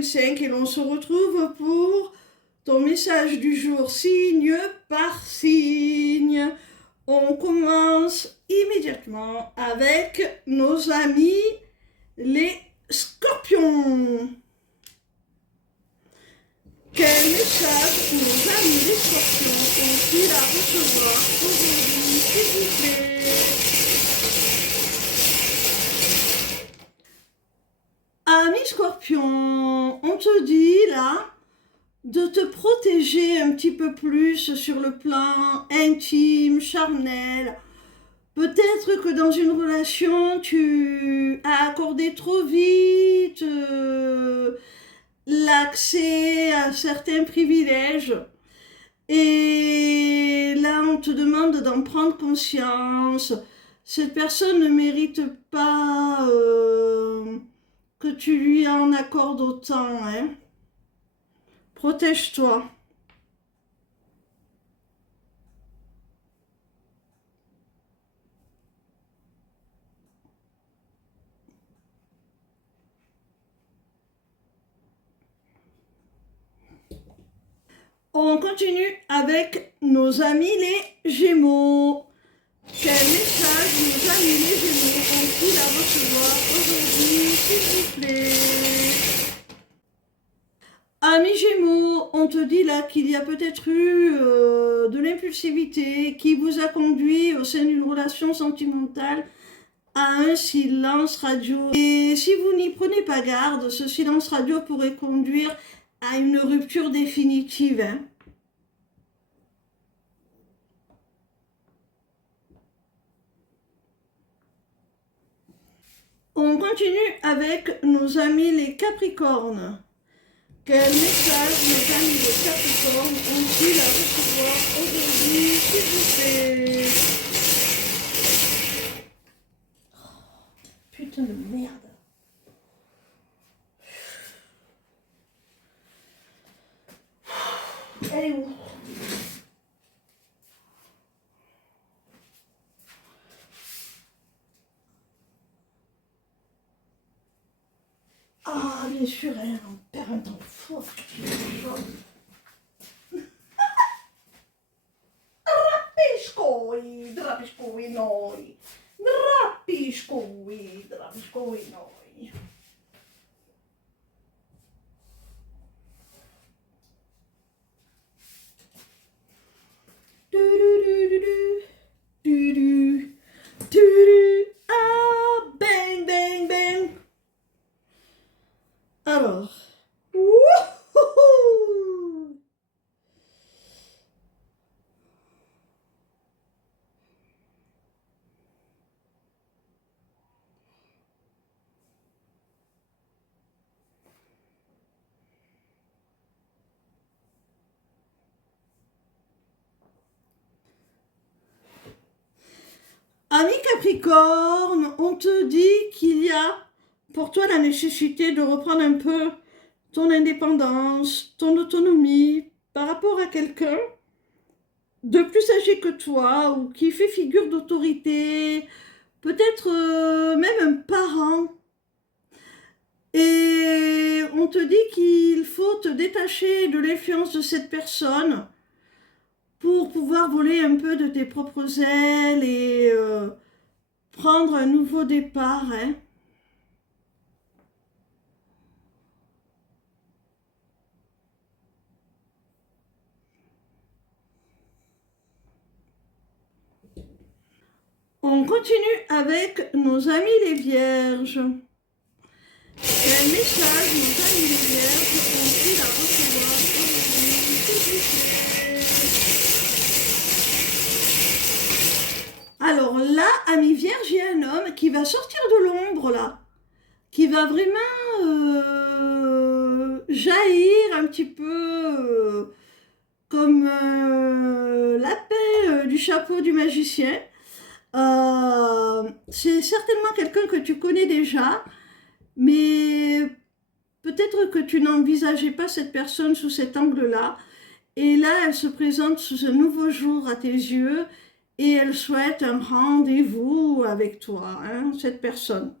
25 et l'on se retrouve pour ton message du jour signe par signe. On commence immédiatement avec nos amis les scorpions. Quel message nos amis les scorpions ont-ils à recevoir aujourd'hui, s'il vous plaît? Amis scorpions, on te dit là de te protéger un petit peu plus sur le plan intime, charnel. Peut-être que dans une relation, tu as accordé trop vite l'accès à certains privilèges. Et là, on te demande d'en prendre conscience. Cette personne ne mérite pas que tu lui en accordes autant. Hein. Protège-toi. On continue avec nos amis les Gémeaux. Quel message nos amis les Gémeaux ont-ils à recevoir aujourd'hui, s'il vous plaît? Amis Gémeaux, on te dit là qu'il y a peut-être eu de l'impulsivité qui vous a conduit au sein d'une relation sentimentale à un silence radio. Et si vous n'y prenez pas garde, ce silence radio pourrait conduire à une rupture définitive. Hein. On continue avec nos amis les Capricornes. Quel message nos amis les Capricornes ont-ils à recevoir aujourd'hui, s'il vous plaît? Oh, putain de merde. Elle est où? Ah, bien sûr, on perd un temps fou. Drapiscoi, drapiscoi noi. Drapiscoi, drapiscoi noi. Ah, bang, bang, bang. Alors, wouhou! Ami Capricorne, on te dit qu'il y a pour toi la nécessité de reprendre un peu ton indépendance, ton autonomie par rapport à quelqu'un de plus âgé que toi ou qui fait figure d'autorité, peut-être même un parent. Et on te dit qu'il faut te détacher de l'influence de cette personne pour pouvoir voler un peu de tes propres ailes et prendre un nouveau départ. Hein. On continue avec nos amis les Vierges. Quel message nos amis les Vierges ont-ils à recevoir aujourd'hui, s'il vous plaît? Alors là, amis Vierges, il y a un homme qui va sortir de l'ombre là, qui va vraiment jaillir un petit peu comme l'épée du chapeau du magicien. C'est certainement quelqu'un que tu connais déjà, mais peut-être que tu n'envisageais pas cette personne sous cet angle-là. Et là, elle se présente sous un nouveau jour à tes yeux et elle souhaite un rendez-vous avec toi, hein, cette personne.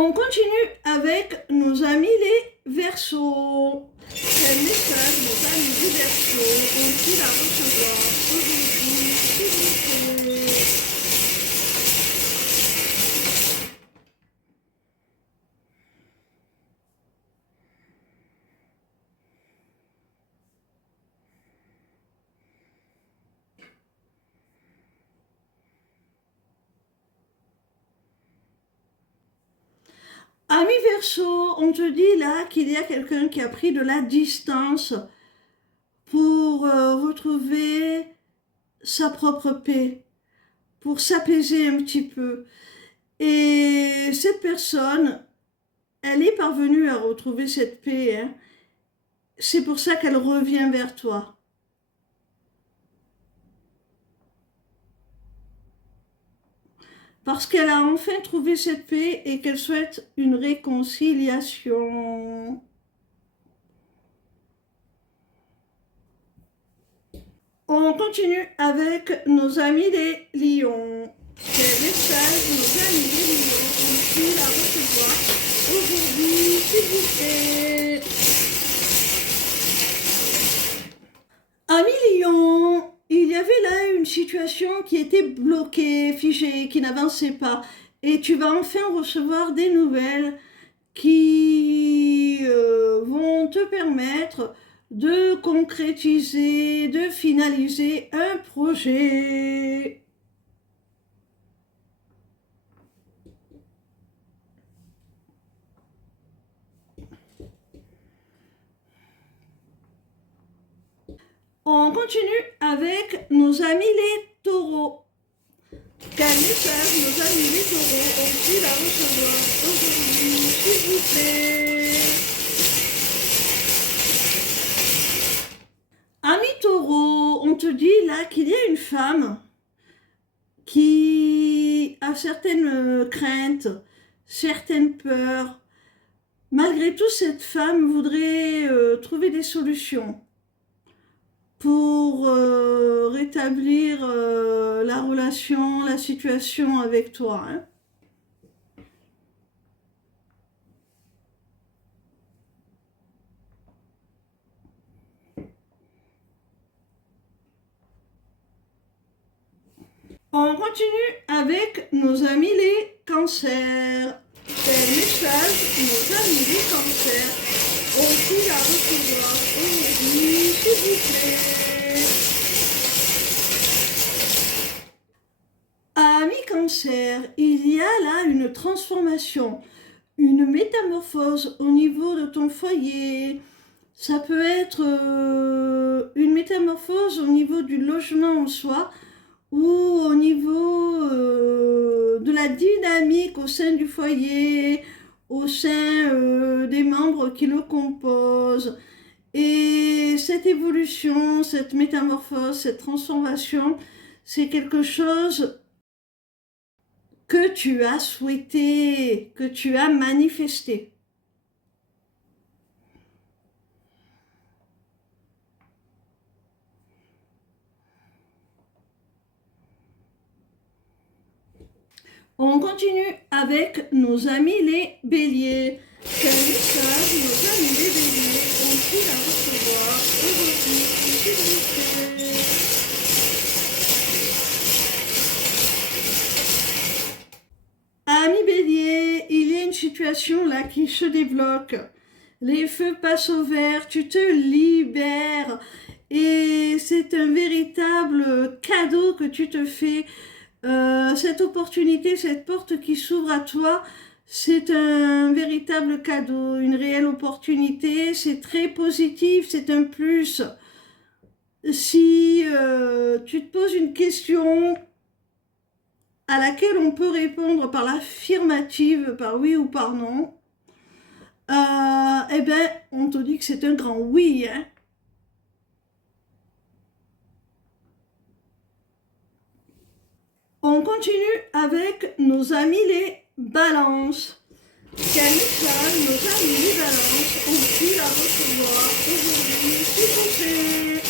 On continue avec nos amis les Verseaux. Quel message nos amis les Verseaux ont-ils à recevoir aujourd'hui, s'il vous plaît? Ami Verseau, on te dit là qu'il y a quelqu'un qui a pris de la distance pour retrouver sa propre paix, pour s'apaiser un petit peu. Et cette personne, elle est parvenue à retrouver cette paix, hein. C'est pour ça qu'elle revient vers toi. Parce qu'elle a enfin trouvé cette paix et qu'elle souhaite une réconciliation. On continue avec nos amis les lions. Quel message nos amis les lions ont-ils à recevoir aujourd'hui, s'il vous plaît? Amis lions, il y avait là une situation qui était bloquée, figée, qui n'avançait pas. Et tu vas enfin recevoir des nouvelles qui vont te permettre de concrétiser, de finaliser un projet. On continue avec nos amis les taureaux. Quel message nos amis les taureaux ont-ils à recevoir aujourd'hui, s'il vous plaît? Amis taureaux, on te dit là qu'il y a une femme qui a certaines craintes, certaines peurs. Malgré tout, cette femme voudrait trouver des solutions pour rétablir la relation, la situation avec toi, hein. On continue avec nos amis les cancers. Quel message nos amis les cancers ont-ils à recevoir aujourd'hui, s'il vous plaît? Amis cancer, il y a là une transformation, une métamorphose au niveau de ton foyer. Ça peut être une métamorphose au niveau du logement en soi, ou au niveau de la dynamique au sein du foyer, au sein des membres qui le composent. Et cette évolution, cette métamorphose, cette transformation, c'est quelque chose que tu as souhaité, que tu as manifesté. On continue avec nos amis les béliers. Quel message nos amis les béliers ont-ils à recevoir aujourd'hui, s'il vous plaît? Amis béliers, il y a une situation là qui se débloque. Les feux passent au vert, tu te libères et c'est un véritable cadeau que tu te fais. Cette opportunité, cette porte qui s'ouvre à toi, c'est un véritable cadeau, une réelle opportunité, c'est très positif, c'est un plus. Si tu te poses une question à laquelle on peut répondre par l'affirmative, par oui ou par non, eh ben, on te dit que c'est un grand oui, hein. On continue avec nos amis les balances. Quel message nos amis les balances ont-ils à recevoir aujourd'hui, s'il vous plaît?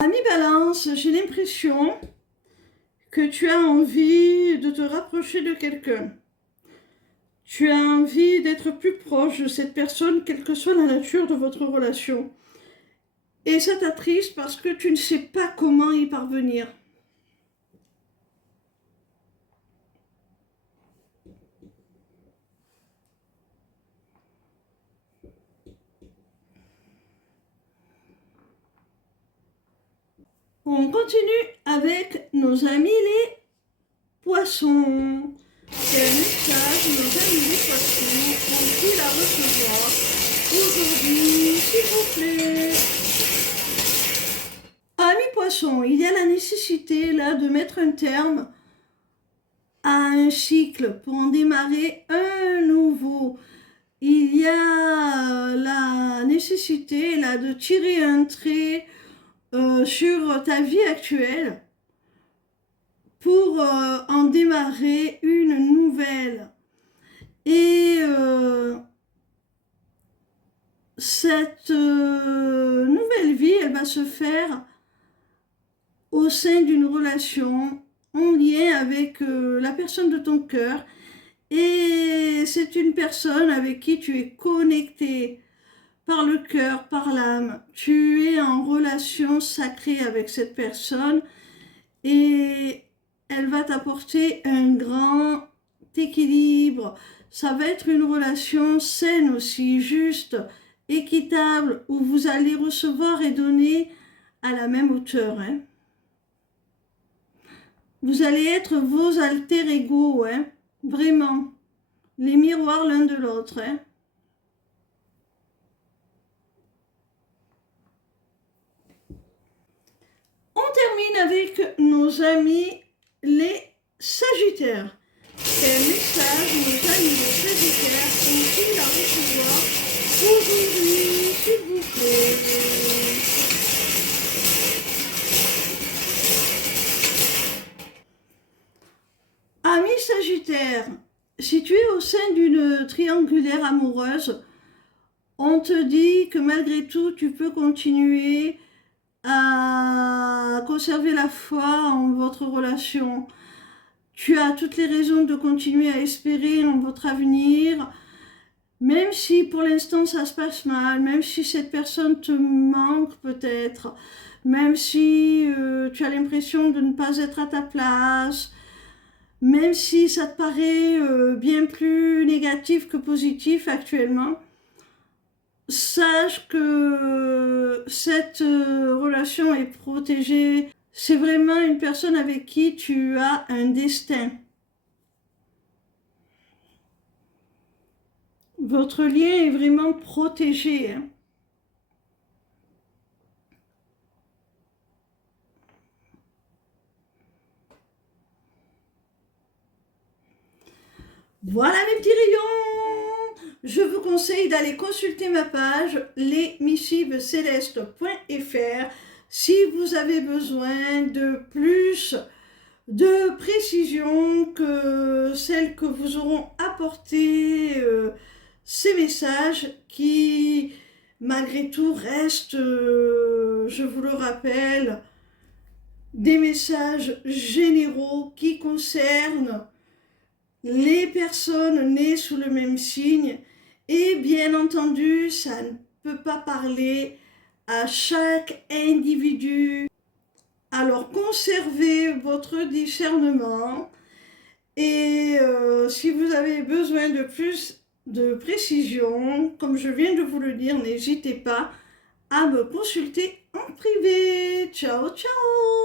Amis balance, j'ai l'impression que tu as envie de te rapprocher de quelqu'un. Tu as envie d'être plus proche de cette personne, quelle que soit la nature de votre relation. Et ça t'attriste parce que tu ne sais pas comment y parvenir. On continue avec nos amis les poissons. Quel message nos amis les poissons ont-ils à recevoir aujourd'hui, s'il vous plaît? Amis poissons, il y a la nécessité là de mettre un terme à un cycle pour en démarrer un nouveau. Il y a la nécessité là de tirer un trait sur ta vie actuelle pour en démarrer une nouvelle. Et cette nouvelle vie, elle va se faire au sein d'une relation en lien avec la personne de ton cœur. Et c'est une personne avec qui tu es connecté par le cœur, par l'âme. Tu es en relation sacrée avec cette personne et elle va t'apporter un grand équilibre. Ça va être une relation saine aussi, juste, équitable, où vous allez recevoir et donner à la même hauteur. Hein. Vous allez être vos alter ego, hein. Vraiment, les miroirs l'un de l'autre. Hein. On termine avec nos amis les Sagittaires. Quel message nos amis les Sagittaires ont-ils à recevoir aujourd'hui, s'il vous plaît? Amis Sagittaires, si tu es au sein d'une triangulaire amoureuse, on te dit que malgré tout, tu peux continuer à conserver la foi en votre relation. Tu as toutes les raisons de continuer à espérer en votre avenir, même si pour l'instant ça se passe mal, même si cette personne te manque peut-être, même si tu as l'impression de ne pas être à ta place, même si ça te paraît bien plus négatif que positif actuellement. Sache que cette relation est protégée. C'est vraiment une personne avec qui tu as un destin. Votre lien est vraiment protégé. Hein. Voilà mes petits rayons. Je vous conseille d'aller consulter ma page lesmissivescélestes.fr si vous avez besoin de plus de précisions que celles que vous auront apportées ces messages qui, malgré tout, restent, je vous le rappelle, des messages généraux qui concernent les personnes nées sous le même signe. Et bien entendu, ça ne peut pas parler à chaque individu. Alors conservez votre discernement et si vous avez besoin de plus de précision, comme je viens de vous le dire, n'hésitez pas à me consulter en privé. Ciao, ciao!